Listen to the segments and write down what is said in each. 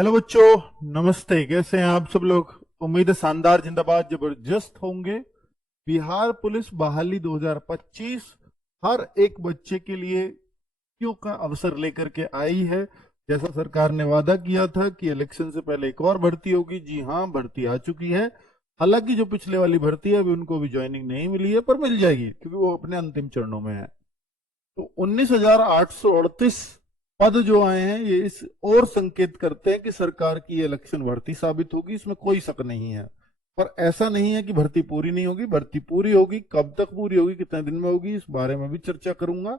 Hello बच्चों, नमस्ते। कैसे हैं आप सब लोग? उम्मीद है शानदार, जिंदाबाद, जबरदस्त होंगे। बिहार पुलिस बहाली 2025 हर एक बच्चे के लिए क्यों का अवसर लेकर के आई है। जैसा सरकार ने वादा किया था कि इलेक्शन से पहले एक और भर्ती होगी, जी हाँ, भर्ती आ चुकी है। हालांकि जो पिछले वाली भर्ती है अभी उनको भी ज्वाइनिंग नहीं मिली है, पर मिल जाएगी क्योंकि वो अपने अंतिम चरणों में है। तो 19,838 पद जो आए हैं ये इस और संकेत करते हैं कि सरकार की ये इलेक्शन भर्ती साबित होगी, इसमें कोई शक नहीं है। पर ऐसा नहीं है कि भर्ती पूरी नहीं होगी, भर्ती पूरी होगी। कब तक पूरी होगी, कितने दिन में होगी, इस बारे में भी चर्चा करूंगा।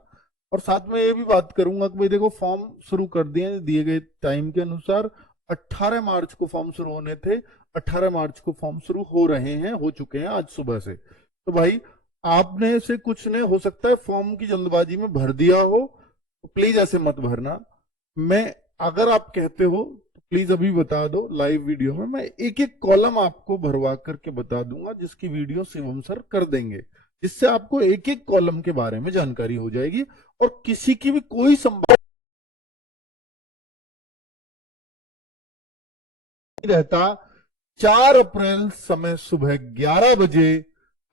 और साथ में ये भी बात करूंगा कि भाई देखो, फॉर्म शुरू कर दिए दिए गए टाइम के अनुसार। 18 मार्च को फॉर्म शुरू होने थे, 18 मार्च को फॉर्म शुरू हो रहे हैं, हो चुके हैं आज सुबह से। तो भाई, आपने से कुछ ने हो सकता है फॉर्म की जल्दबाजी में भर दिया हो, तो प्लीज ऐसे मत भरना। मैं, अगर आप कहते हो तो प्लीज अभी बता दो लाइव वीडियो में, मैं एक एक कॉलम आपको भरवा करके बता दूंगा, जिसकी वीडियो शिवम सर कर देंगे, जिससे आपको एक एक कॉलम के बारे में जानकारी हो जाएगी और किसी की भी कोई संभावना नहीं रहता। 4 अप्रैल समय सुबह 11 बजे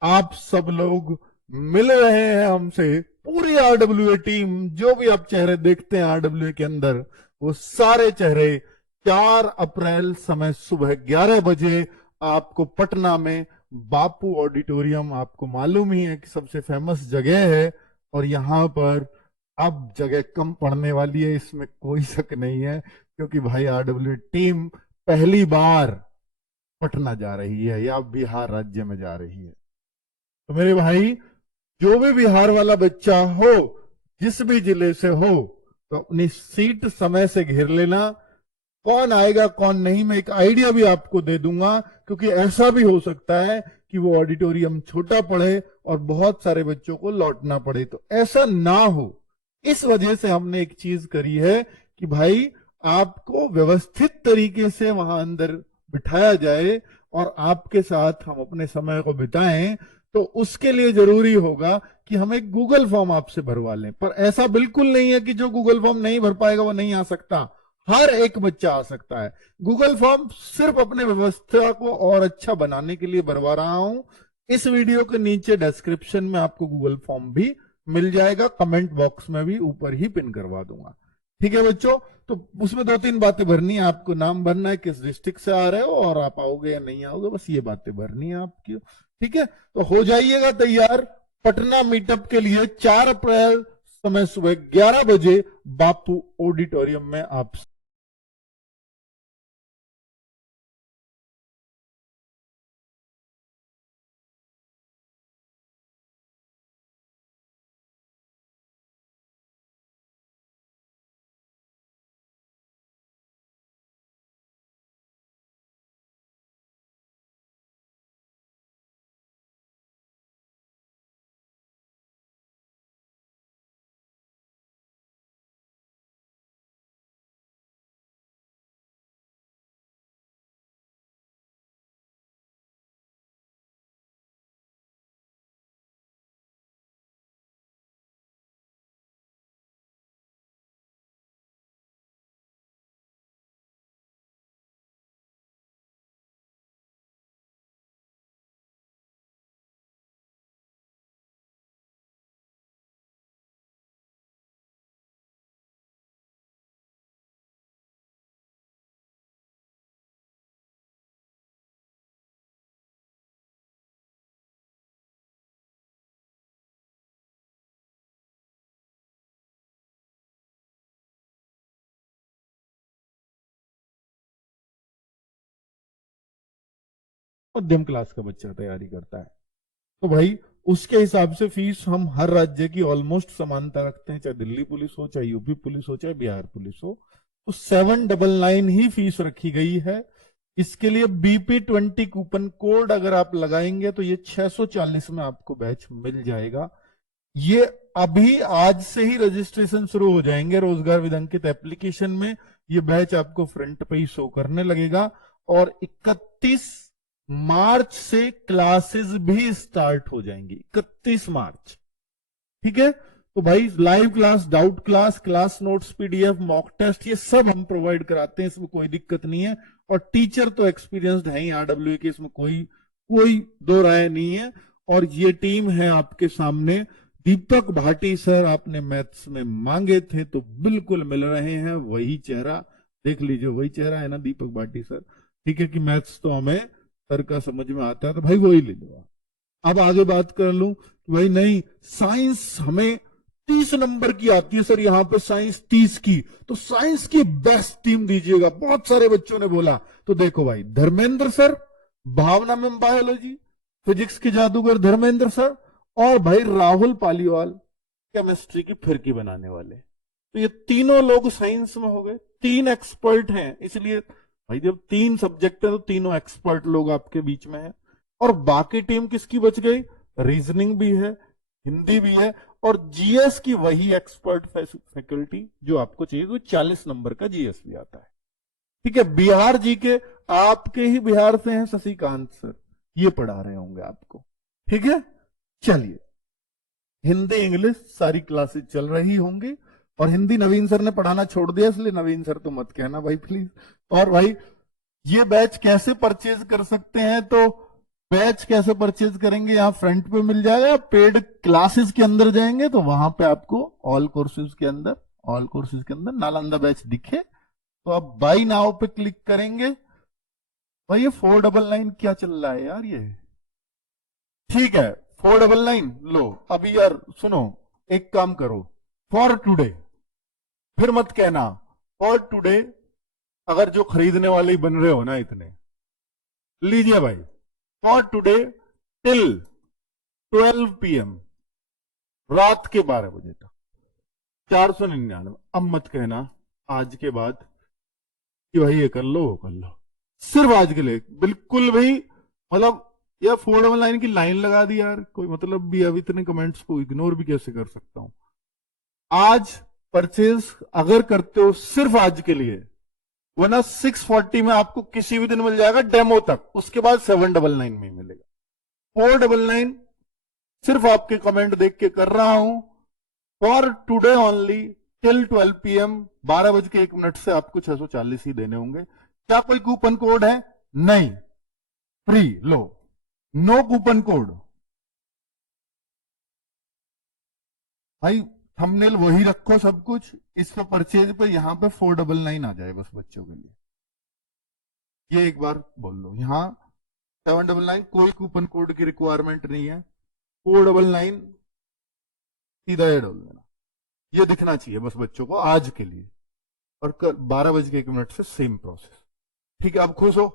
आप सब लोग मिल रहे हैं हमसे। पूरी आरडब्ल्यूए टीम, जो भी आप चेहरे देखते हैं आरडब्ल्यूए के अंदर, वो सारे चेहरे 4 अप्रैल समय सुबह 11 बजे आपको पटना में बापू ऑडिटोरियम, आपको मालूम ही है कि सबसे फेमस जगह है। और यहां पर अब जगह कम पड़ने वाली है, इसमें कोई शक नहीं है, क्योंकि भाई आरडब्ल्यूए टीम पहली बार पटना जा रही है या बिहार राज्य में जा रही है। तो मेरे भाई, जो भी बिहार वाला बच्चा हो, जिस भी जिले से हो, तो अपनी सीट समय से घेर लेना। कौन आएगा कौन नहीं, मैं एक आइडिया भी आपको दे दूंगा, क्योंकि ऐसा भी हो सकता है कि वो ऑडिटोरियम छोटा पड़े और बहुत सारे बच्चों को लौटना पड़े। तो ऐसा ना हो, इस वजह से हमने एक चीज करी है कि भाई आपको व्यवस्थित तरीके से वहां अंदर बिठाया जाए और आपके साथ हम अपने समय को बिताएं। तो उसके लिए जरूरी होगा कि हम एक गूगल फॉर्म आपसे भरवा लें। पर ऐसा बिल्कुल नहीं है कि जो गूगल फॉर्म नहीं भर पाएगा वो नहीं आ सकता। हर एक बच्चा आ सकता है। गूगल फॉर्म सिर्फ अपने व्यवस्था को और अच्छा बनाने के लिए भरवा रहा हूं। इस वीडियो के नीचे डिस्क्रिप्शन में आपको गूगल फॉर्म भी मिल जाएगा, कमेंट बॉक्स में भी ऊपर ही पिन करवा दूंगा। ठीक है बच्चों? तो उसमें 2-3 बातें भरनी है आपको। नाम भरना है, किस डिस्ट्रिक्ट से आ रहे हो और आप आओगे या नहीं आओगे, बस ये बातें भरनी है आपकी। ठीक है, तो हो जाइएगा तैयार पटना मीटअप के लिए। 4 अप्रैल समय सुबह 11 बजे बापू ऑडिटोरियम में आप मध्यम क्लास का बच्चा तैयारी करता है, तो भाई उसके हिसाब से फीस हम हर राज्य की ऑलमोस्ट समानता रखते हैं, चाहे दिल्ली पुलिस हो, चाहे यूपी पुलिस हो, चाहे बिहार पुलिस हो। तो 799 ही फीस रखी गई है। इसके लिए BP20 कूपन कोड अगर आप लगाएंगे तो ये 640 में आपको बैच मिल जाएगा। ये अभी आज से ही रजिस्ट्रेशन शुरू हो जाएंगे रोजगार विधांकित एप्लीकेशन में। ये बैच आपको फ्रंट पे ही शो करने लगेगा और 31 मार्च से क्लासेस भी स्टार्ट हो जाएंगी। 31 मार्च। ठीक है, तो भाई live class, doubt class, class notes, PDF, mock test, ये सब हम प्रोवाइड कराते हैं, इसमें कोई दिक्कत नहीं है। और टीचर तो एक्सपीरियंस्ड है ही आरडब्ल्यू के, इसमें कोई कोई दो राय नहीं है। और ये टीम है आपके सामने। दीपक भाटी सर आपने मैथ्स में मांगे थे तो बिल्कुल मिल रहे हैं, वही चेहरा देख लीजिए, वही चेहरा है ना दीपक भाटी सर। ठीक है कि मैथ्स तो हमें सर का समझ में आता है तो भाई वही ले लो। अब आगे बात कर लूं तो भाई नहीं, साइंस हमें 30 नंबर की आती है सर, यहां पे साइंस 30 की, तो साइंस की बेस्ट टीम दीजिएगा, बहुत सारे बच्चों ने बोला। तो देखो भाई, धर्मेंद्र सर भावना में बायोलॉजी, फिजिक्स के जादूगर धर्मेंद्र सर, और भाई राहुल पालीवाल केमिस्ट्री की फिरकी बनाने वाले। तो ये तीनों लोग साइंस में हो गए, 3 एक्सपर्ट हैं। इसलिए भाई जब 3 सब्जेक्ट है तो तीनों एक्सपर्ट लोग आपके बीच में हैं। और बाकी टीम किसकी बच गई? रीजनिंग भी है, हिंदी भी है, और जीएस की वही एक्सपर्ट फैकल्टी जो आपको चाहिए, तो 40 नंबर का जीएस भी आता है। ठीक है, बिहार जी के आपके ही बिहार से हैं शशिकांत सर, ये पढ़ा रहे होंगे आपको। ठीक है, चलिए, हिंदी इंग्लिश सारी क्लासेस चल रही होंगी। और हिंदी नवीन सर ने पढ़ाना छोड़ दिया, इसलिए नवीन सर तो मत कहना भाई प्लीज। और भाई ये बैच कैसे परचेज कर सकते हैं? तो बैच कैसे परचेज करेंगे, यहां फ्रंट पे मिल जाएगा। पेड क्लासेस के अंदर जाएंगे तो वहां पे आपको ऑल कोर्सेज के अंदर नालंदा बैच दिखे तो आप बाई नाउ पे क्लिक करेंगे। भाई ये 499 क्या चल रहा है यार ये? ठीक है, 499 लो। अभी यार सुनो, एक काम करो, फॉर टुडे, फिर मत कहना फॉर टुडे, अगर जो खरीदने वाले ही बन रहे हो ना इतने, लीजिए भाई, फॉर टुडे टिल 12 PM, रात के 12 बजे तक 499। अब मत कहना आज के बाद कि भाई ये कर लो वो कर लो, सिर्फ आज के लिए। बिल्कुल भाई, मतलब यार 499 की लाइन लगा दी यार, कोई मतलब भी? अब इतने कमेंट्स को इग्नोर भी कैसे कर सकता हूं? आज परचेज अगर करते हो सिर्फ आज के लिए, वरना 640 में आपको किसी भी दिन मिल जाएगा डेमो तक, उसके बाद 799 में मिलेगा। 499 सिर्फ आपके कमेंट देख के कर रहा हूं, for today only till 12 PM, 12:01 से आपको 640 ही देने होंगे। क्या कोई कूपन कोड है? नहीं, फ्री लो, नो कूपन कोड। भाई थंबनेल वही रखो सब कुछ, इस पे परचेज पे यहां पे 499 आ जाए बस बच्चों के लिए। ये एक बार बोल लो, यहां 799 कोई कूपन कोड की रिक्वायरमेंट नहीं है, 499 सीधा ये डाल देना। ये दिखना चाहिए बस बच्चों को आज के लिए, और 12:01 से सेम प्रोसेस। ठीक है, अब खुश हो?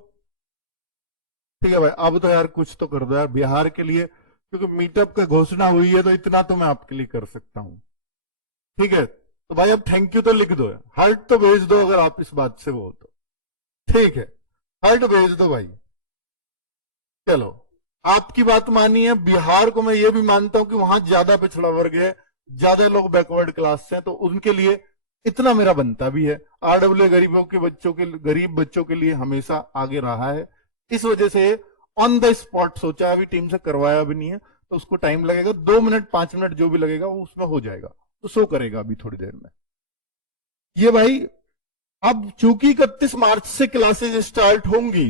ठीक है भाई, अब तो यार कुछ तो कर दो यार बिहार के लिए, क्योंकि मीटअप का घोषणा हुई है तो इतना तो मैं आपके लिए कर सकता हूं। ठीक है, तो भाई अब थैंक यू तो लिख दो, हार्ट तो भेज दो अगर आप इस बात से वो तो। ठीक है, हार्ट भेज दो भाई। चलो, आपकी बात मानी है। बिहार को मैं ये भी मानता हूं कि वहां ज्यादा पिछड़ा वर्ग है, ज्यादा लोग बैकवर्ड क्लास से हैं, तो उनके लिए इतना मेरा बनता भी है। आरडब्ल्यू गरीबों के बच्चों के, गरीब बच्चों के लिए हमेशा आगे रहा है, इस वजह से ऑन द स्पॉट सोचा, अभी टीम से करवाया भी नहीं है, तो उसको टाइम लगेगा, 2 मिनट 5 मिनट जो भी लगेगा वो उसमें हो जाएगा, तो शो करेगा अभी थोड़ी देर में। ये भाई अब चूंकि 31 मार्च से क्लासेज स्टार्ट होंगी,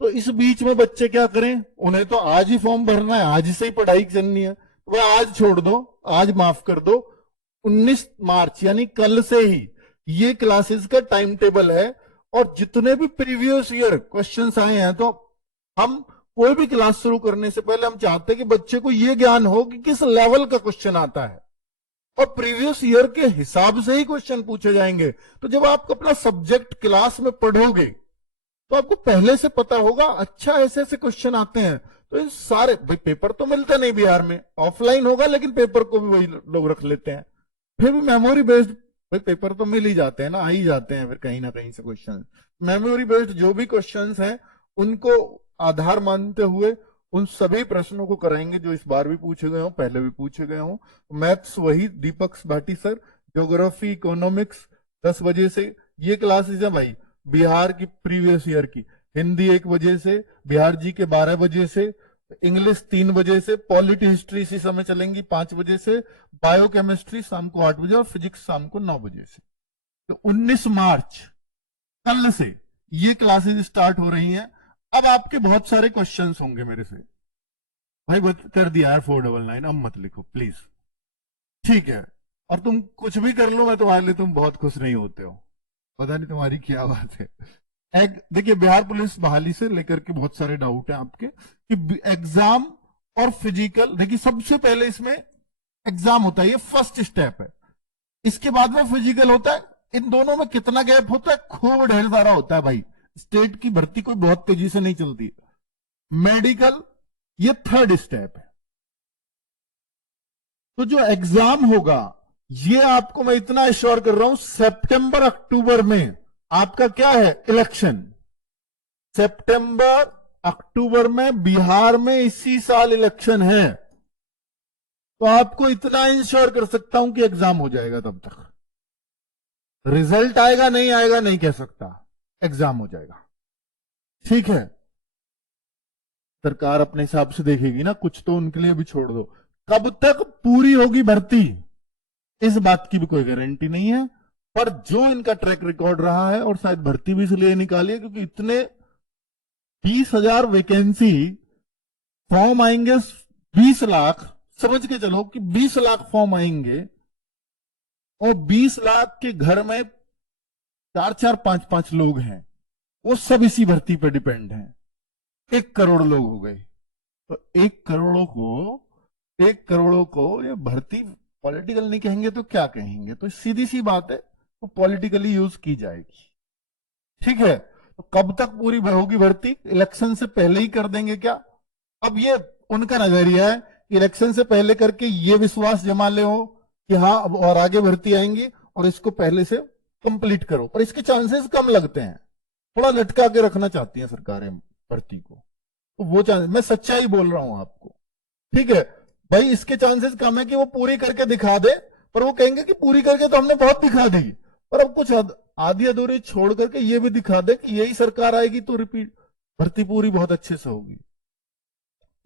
तो इस बीच में बच्चे क्या करें? उन्हें तो आज ही फॉर्म भरना है, आज से ही पढ़ाई करनी है, वह आज छोड़ दो, आज माफ कर दो। 19 मार्च यानी कल से ही ये क्लासेस का टाइम टेबल है, और जितने भी प्रीवियस ईयर क्वेश्चंस आए हैं, तो हम कोई भी क्लास शुरू करने से पहले हम चाहते हैं कि बच्चे को यह ज्ञान हो कि किस लेवल का क्वेश्चन आता है, और प्रीवियस ईयर के हिसाब से ही क्वेश्चन पूछे जाएंगे। तो जब आप अपना सब्जेक्ट क्लास में पढ़ोगे तो आपको पहले से पता होगा, अच्छा ऐसे ऐसे क्वेश्चन आते हैं। तो इन सारे पेपर तो मिलते नहीं बिहार में, ऑफलाइन होगा, लेकिन पेपर को भी वही लोग रख लेते हैं। फिर भी मेमोरी बेस्ड पेपर तो मिल ही जाते हैं ना, आ ही जाते हैं फिर कहीं ना कहीं से क्वेश्चन। मेमोरी बेस्ड जो भी क्वेश्चंस हैं उनको आधार मानते हुए उन सभी प्रश्नों को कराएंगे जो इस बार भी पूछे गए हों, पहले भी पूछे गए हों। मैथ्स वही दीपक भाटी सर, ज्योग्राफी इकोनॉमिक्स 10 बजे से ये क्लासेज है भाई, बिहार की प्रीवियस ईयर की। हिंदी 1 बजे से, बिहार जी के 12 बजे से, इंग्लिश 3 बजे से, पॉलिटी हिस्ट्री इसी समय चलेंगी 5 बजे से, बायोकेमिस्ट्री शाम को 8 बजे और फिजिक्स शाम को 9 बजे से। तो 19 मार्च कल से ये क्लासेस स्टार्ट हो रही हैं। अब आपके बहुत सारे क्वेश्चंस होंगे मेरे से, भाई कर दिया यार 499, अब मत लिखो प्लीज, ठीक है। और तुम कुछ भी कर लो, मैं तुम्हारे लिए, तुम बहुत खुश नहीं होते हो, पता नहीं तुम्हारी क्या बात है। देखिए बिहार पुलिस बहाली से लेकर के बहुत सारे डाउट हैं आपके कि एग्जाम और फिजिकल, देखिए सबसे पहले इसमें एग्जाम होता है, ये फर्स्ट स्टेप है, इसके बाद में फिजिकल होता है। इन दोनों में कितना गैप होता है? खूब ढेर सारा होता है भाई। स्टेट की भर्ती कोई बहुत तेजी से नहीं चलती। मेडिकल ये थर्ड स्टेप है। तो जो एग्जाम होगा ये आपको मैं इतना एश्योर कर रहा हूं, सितंबर अक्टूबर में आपका क्या है? इलेक्शन। सितंबर अक्टूबर में बिहार में इसी साल इलेक्शन है। तो आपको इतना इंश्योर कर सकता हूं कि एग्जाम हो जाएगा तब तक। रिजल्ट आएगा नहीं आएगा नहीं कह सकता, एग्जाम हो जाएगा, ठीक है। सरकार अपने हिसाब से देखेगी ना, कुछ तो उनके लिए भी छोड़ दो। कब तक पूरी होगी भर्ती इस बात की भी कोई गारंटी नहीं है, पर जो इनका ट्रैक रिकॉर्ड रहा है, और शायद भर्ती भी इसलिए निकाली है क्योंकि इतने 20,000 वैकेंसी, फॉर्म आएंगे 20 लाख, समझ के चलो कि 20 लाख फॉर्म आएंगे, और 20 लाख के घर में 4-4, 5-5 लोग हैं, वो सब इसी भर्ती पर डिपेंड हैं। 1 करोड़ लोग हो गए, तो 1 करोड़ों को ये भर्ती पॉलिटिकल नहीं कहेंगे तो क्या कहेंगे? तो सीधी सी बात है, तो पॉलिटिकली यूज की जाएगी, ठीक है। तो कब तक पूरी होगी भर्ती? इलेक्शन से पहले ही कर देंगे क्या? अब ये उनका नजरिया है कि इलेक्शन से पहले करके ये विश्वास जमा ले हो कि हाँ अब और आगे भर्ती आएंगी और इसको पहले से कंप्लीट करो, पर इसके चांसेस कम लगते हैं। थोड़ा लटका के रखना चाहती है सरकारें भर्ती को, तो वो चांस, मैं सच्चाई बोल रहा हूं आपको, ठीक है भाई। इसके चांसेस कम है कि वो पूरी करके दिखा दे, पर वो कहेंगे कि पूरी करके तो हमने बहुत दिखा दी, पर अब कुछ आधी अधूरी छोड़ करके ये भी दिखा दे कि यही सरकार आएगी तो रिपीट भर्ती पूरी बहुत अच्छे से होगी।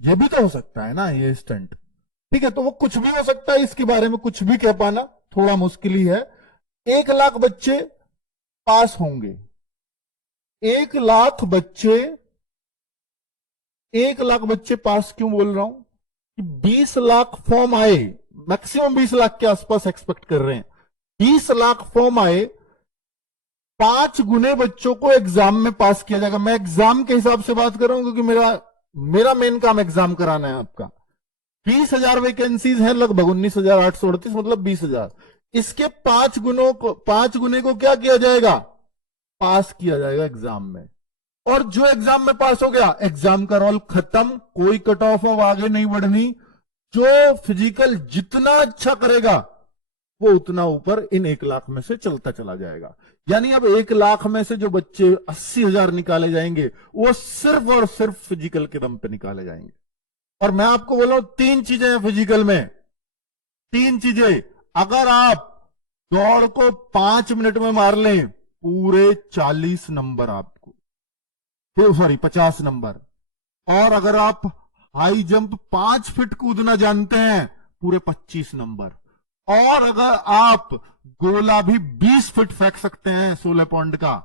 ये भी तो हो सकता है ना, ये स्टंट, ठीक है। तो वो कुछ भी हो सकता है, इसके बारे में कुछ भी कह पाना थोड़ा मुश्किल ही है। 1 लाख बच्चे पास होंगे, 1 लाख बच्चे, 1 लाख बच्चे पास क्यों बोल रहा हूं कि 20 लाख फॉर्म आए, मैक्सिमम 20 लाख के आसपास एक्सपेक्ट कर रहे हैं। 20 लाख फॉर्म आए, 5 गुने बच्चों को एग्जाम में पास किया जाएगा। मैं एग्जाम के हिसाब से बात कर रहा हूं क्योंकि मेरा मेन काम एग्जाम कराना है आपका। 20,000 वैकेंसीज है, लगभग 19,838, मतलब 20,000। इसके 5 गुने को क्या किया जाएगा? पास किया जाएगा एग्जाम में। और जो एग्जाम में पास हो गया, एग्जाम का रोल खत्म, कोई कट ऑफ अब आगे नहीं बढ़नी। जो फिजिकल जितना अच्छा करेगा वो उतना ऊपर इन 1 लाख में से चलता चला जाएगा। यानी अब 1 लाख में से जो बच्चे 80,000 निकाले जाएंगे वो सिर्फ और सिर्फ फिजिकल के दम पे निकाले जाएंगे। और मैं आपको बोल रहा हूं 3 चीजें हैं फिजिकल में, 3 चीजें। अगर आप दौड़ को 5 मिनट में मार लें, पूरे 40 नंबर आपको, सॉरी 50 नंबर। और अगर आप हाई जंप 5 फीट कूदना जानते हैं, पूरे 25 नंबर। और अगर आप गोला भी 20 फीट फेंक सकते हैं 16 पॉइंट का,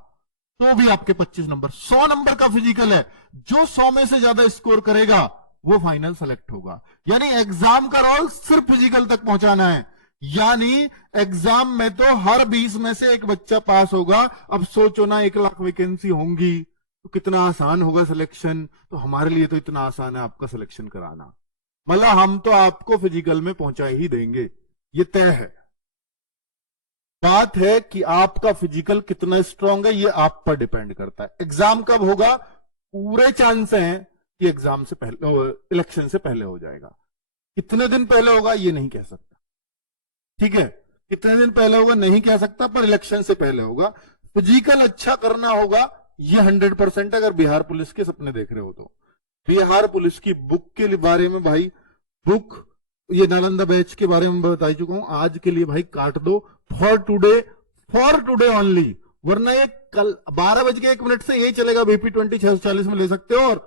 तो भी आपके 25 नंबर। 100 नंबर का फिजिकल है, जो 100 में से ज्यादा स्कोर करेगा वो फाइनल सेलेक्ट होगा। यानी एग्जाम का रोल सिर्फ फिजिकल तक पहुंचाना है। यानी एग्जाम में तो हर 20 में से एक बच्चा पास होगा। अब सोचो ना, 1 लाख वैकेंसी होंगी तो कितना आसान होगा सिलेक्शन। तो हमारे लिए तो इतना आसान है आपका सिलेक्शन कराना, मतलब हम तो आपको फिजिकल में पहुंचा ही देंगे, ये तय है। बात है कि आपका फिजिकल कितना स्ट्रांग है, ये आप पर डिपेंड करता है। एग्जाम कब होगा? पूरे चांस हैं कि एग्जाम से पहले, इलेक्शन से पहले हो जाएगा। कितने दिन पहले होगा ये नहीं कह सकता, ठीक है। कितने दिन पहले होगा नहीं कह सकता, पर इलेक्शन से पहले होगा। फिजिकल अच्छा करना होगा, ये 100% अगर बिहार पुलिस के सपने देख रहे हो तो। बिहार पुलिस की बुक के बारे में भाई, बुक ये नालंदा बैच के बारे में बता ही चुका हूं। आज के लिए भाई काट दो, फॉर टुडे ओनली, वरना ये कल 12 बज के 1 मिनट से यही चलेगा। BP 20 640 में ले सकते हो, और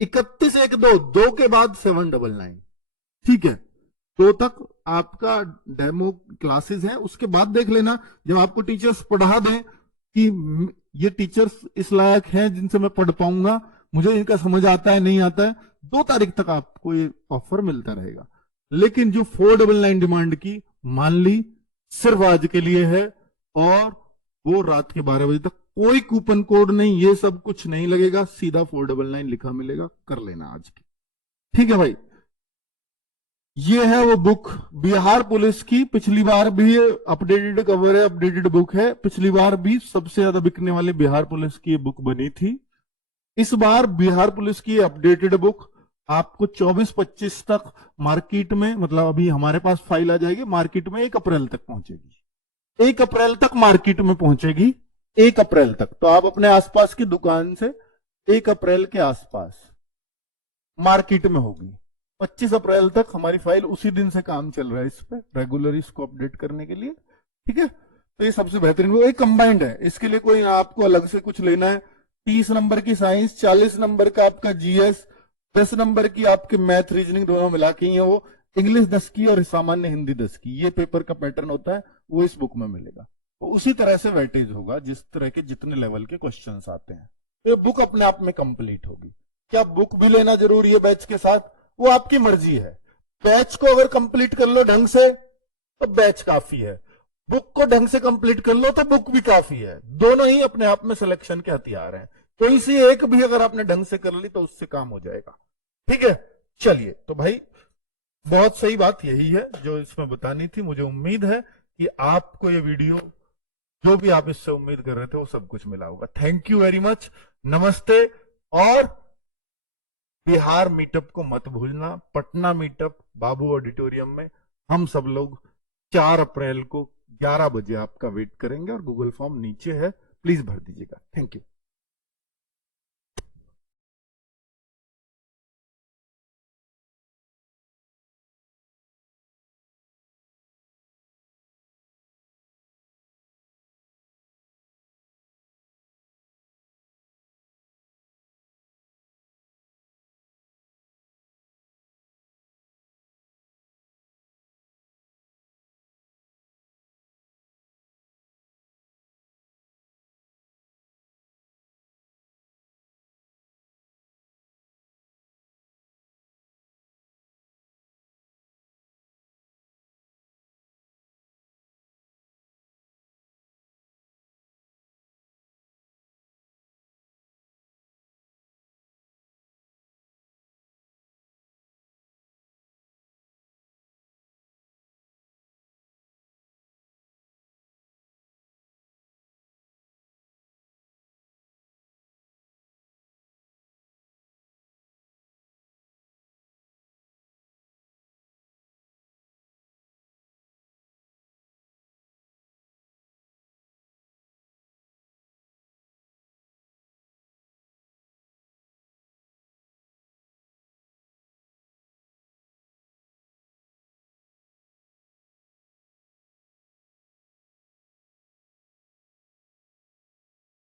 3112 के बाद 799। ठीक है, 2 तक आपका डेमो क्लासेस है, उसके बाद देख लेना जब आपको टीचर्स पढ़ा दें कि ये टीचर्स इस लायक हैं जिनसे मैं पढ़ पाऊंगा, मुझे इनका समझ आता है नहीं आता है, 2 तारीख तक आपको ये ऑफर मिलता रहेगा। लेकिन जो 499 डिमांड की मान ली सिर्फ आज के लिए है, और वो रात के 12 बजे तक, कोई कूपन कोड नहीं, ये सब कुछ नहीं लगेगा, सीधा 499 लिखा मिलेगा, कर लेना आज की। ठीक है भाई, ये है वो बुक बिहार पुलिस की, पिछली बार भी अपडेटेड कवर है, अपडेटेड बुक है, पिछली बार भी सबसे ज्यादा बिकने वाली बिहार पुलिस की बुक बनी थी। इस बार बिहार पुलिस की अपडेटेड बुक आपको 24-25 तक मार्केट में, मतलब अभी हमारे पास फाइल आ जाएगी, मार्केट में 1 अप्रैल तक पहुंचेगी, 1 अप्रैल तक मार्केट में पहुंचेगी, 1 अप्रैल तक। तो आप अपने आसपास की दुकान से 1 अप्रैल के आसपास मार्केट में होगी। 25 अप्रैल तक हमारी फाइल, उसी दिन से काम चल रहा है इस पे, रेगुलर इसको अपडेट करने के लिए। ठीक है, तो ये सबसे बेहतरीन वो कंबाइंड है, इसके लिए कोई आपको अलग से कुछ लेना है। 30 नंबर की साइंस, 40 नंबर का आपका जीएस, 10 नंबर की आपके मैथ रीजनिंग दोनों मिला के ही है वो, इंग्लिश 10 की और सामान्य हिंदी 10 की, ये पेपर का पैटर्न होता है, वो इस बुक में मिलेगा। तो उसी तरह से वेटेज होगा जिस तरह के जितने लेवल के क्वेश्चंस आते हैं, तो ये बुक अपने आप में कंप्लीट होगी। क्या बुक भी लेना जरूरी है बैच के साथ? वो आपकी मर्जी है। बैच को अगर कंप्लीट कर लो ढंग से तो बैच काफी है, बुक को ढंग से कंप्लीट कर लो तो बुक भी काफी है। दोनों ही अपने आप में सिलेक्शन के हथियार हैं, कोई सी एक भी अगर आपने ढंग से कर ली तो उससे काम हो जाएगा। ठीक है, चलिए, तो भाई बहुत सही बात यही है जो इसमें बतानी थी। मुझे उम्मीद है कि आपको ये वीडियो, जो भी आप इससे उम्मीद कर रहे थे, वो सब कुछ मिला होगा। थैंक यू वेरी मच, नमस्ते। और बिहार मीटअप को मत भूलना, पटना मीटअप बाबू ऑडिटोरियम में हम सब लोग 4 अप्रैल को 11 बजे आपका वेट करेंगे, और गूगल फॉर्म नीचे है, प्लीज भर दीजिएगा। Thank you.